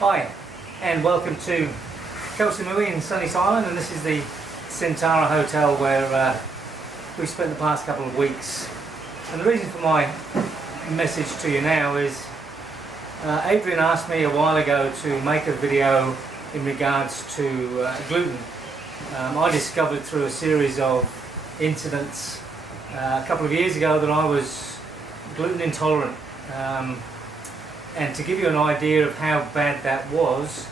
Hi, and welcome to Koh Samui in sunny Thailand, and this is the Centara Hotel where we spent the past couple of weeks. And the reason for my message to you now is Adrienne asked me a while ago to make a video in regards to gluten. I discovered through a series of incidents a couple of years ago that I was gluten intolerant. And to give you an idea of how bad that was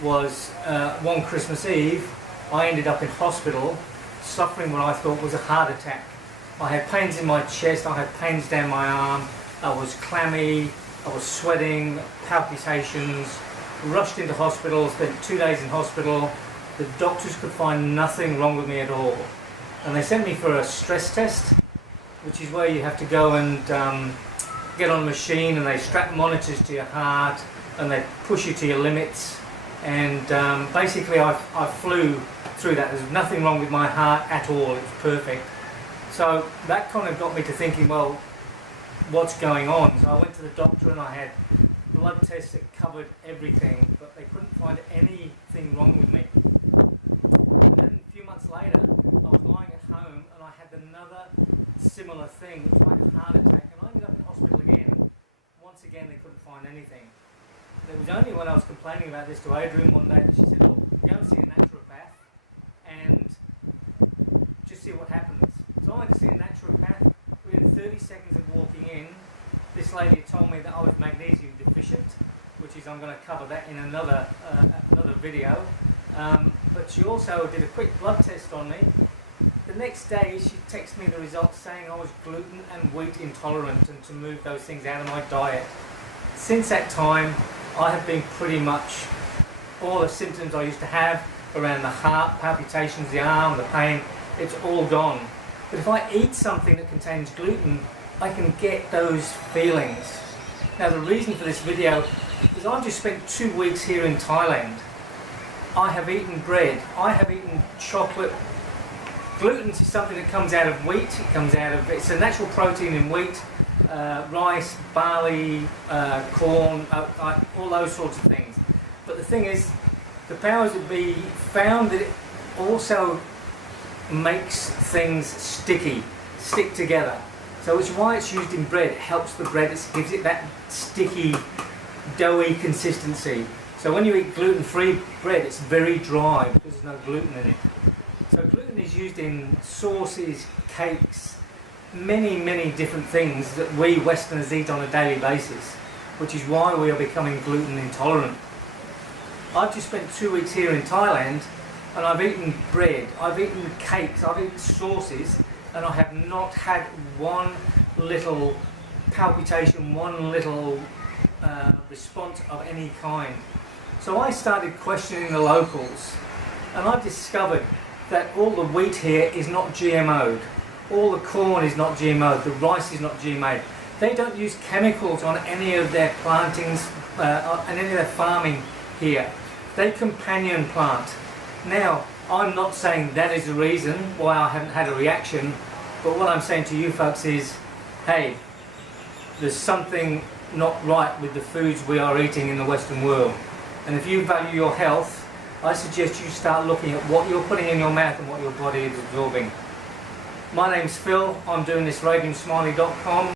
one Christmas Eve I ended up in hospital suffering what I thought was a heart attack. I had pains in my chest, I had pains down my arm, I was clammy, I was sweating, palpitations, rushed into hospital, spent 2 days in hospital. The doctors could find nothing wrong with me at all. And they sent me for a stress test, which is where you have to go and get on a machine and they strap monitors to your heart and they push you to your limits, and basically I flew through that. There's nothing wrong with my heart at all, it's perfect. So that kind of got me to thinking, well, what's going on? So I went to the doctor and I had blood tests that covered everything, but they couldn't find anything wrong with me. And then a few months later I was lying at home and I had another similar thing, it was like a heart attack, and I ended up in hospital again. Once again they couldn't find anything. It was only when I was complaining about this to Adrienne one day that she said, look, go and see a naturopath and just see what happens. So I went to see a naturopath. Within 30 seconds of walking in, this lady had told me that I was magnesium deficient, which is, I'm going to cover that in another video. But she also did a quick blood test on me. The next day she texted me the results saying I was gluten and wheat intolerant and to move those things out of my diet. Since that time I have been pretty much, all the symptoms I used to have around the heart, palpitations, the arm, the pain, it's all gone. But if I eat something that contains gluten, I can get those feelings. Now the reason for this video is I've just spent 2 weeks here in Thailand. I have eaten bread, I have eaten chocolate. Gluten is something that comes out of wheat, it's a natural protein in wheat, rice, barley, corn, all those sorts of things. But the thing is, the powers that be found that it also makes things stick together. So it's why it's used in bread. It helps the bread, it gives it that sticky, doughy consistency. So when you eat gluten-free bread, it's very dry because there's no gluten in it. So gluten is used in sauces, cakes, many different things that we Westerners eat on a daily basis, which is why we are becoming gluten intolerant. I've just spent 2 weeks here in Thailand and I've eaten bread, I've eaten cakes, I've eaten sauces, and I have not had one little palpitation, one little response of any kind. So I started questioning the locals, and I discovered that all the wheat here is not GMO'd, all the corn is not GMO'd, the rice is not GMO'd. They don't use chemicals on any of their plantings, on any of their farming here. They companion plant. Now, I'm not saying that is the reason why I haven't had a reaction, but what I'm saying to you folks is, hey, there's something not right with the foods we are eating in the Western world. And if you value your health, I suggest you start looking at what you're putting in your mouth and what your body is absorbing. My name's Phil, I'm doing this RadiumSmiley.com.